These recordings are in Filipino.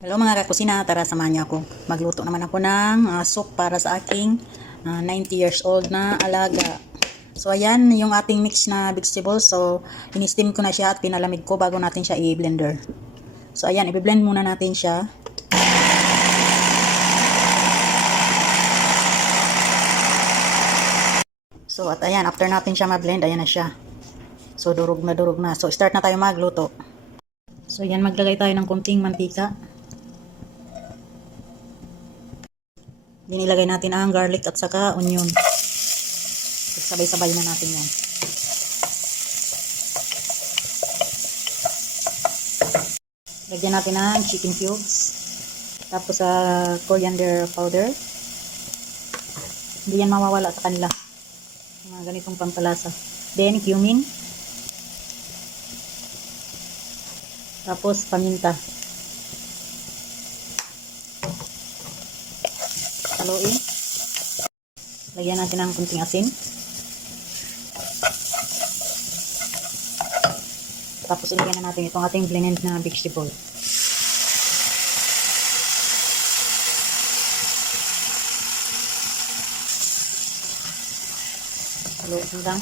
Hello mga kakusina, tara samahan niyo ako. Magluto naman ako ng soup para sa aking 90 years old na alaga. So ayan yung ating mix na vegetables. So in-steam ko na siya at pinalamig ko bago natin siya i-blender. So ayan, i-blend muna natin siya. So at ayan, after natin siya ma-blend, ayan na siya. So durog na durog na. So start na tayo magluto. So ayan, maglagay tayo ng konting mantika. Dinilagay natin ang garlic at saka onion. Sabay-sabay na natin yan. Lagyan natin ng chicken cubes. Tapos coriander powder. Hindi yan mawawala sa kanila. Mga ganitong pampalasa. Then cumin. Tapos paminta. Haluin. Lagyan natin ng kunting asin. Tapos ilagyan na natin itong ating blended na vegetable. Haluin lang.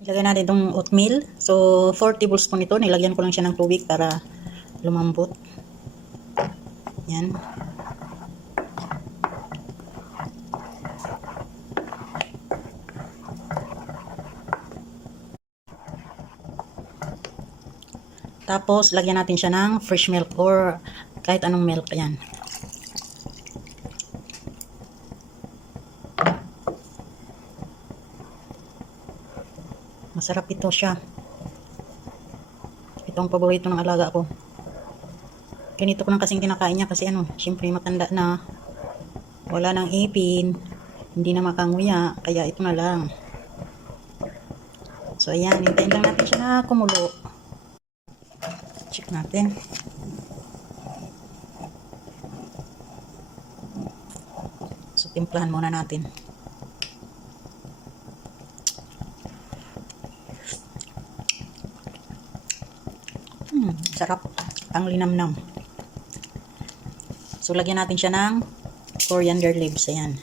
Ilagay natin itong oatmeal. So 4 tablespoon ito. Nilagyan ko lang siya ng tubig para lumambot. Yan. Tapos, lagyan natin siya ng fresh milk or kahit anong milk. Yan. Masarap ito siya. Itong paborito ng alaga ko. Ganito ko lang kasing kinakain niya kasi syempre matanda na. Wala nang ipin. Hindi na makanguya. Kaya ito na lang. So, ayan. Hintayin lang natin siya na kumulo. Check natin. So, timplahan muna natin. Sarap. Ang linamnam. So, lagyan natin siya ng coriander leaves. Ayan.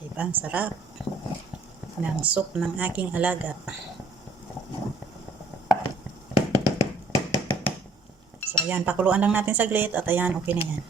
Diba? Ang sarap ng soup ng aking alaga. So, ayan. Pakuluan lang natin saglit at ayan, okay na yan.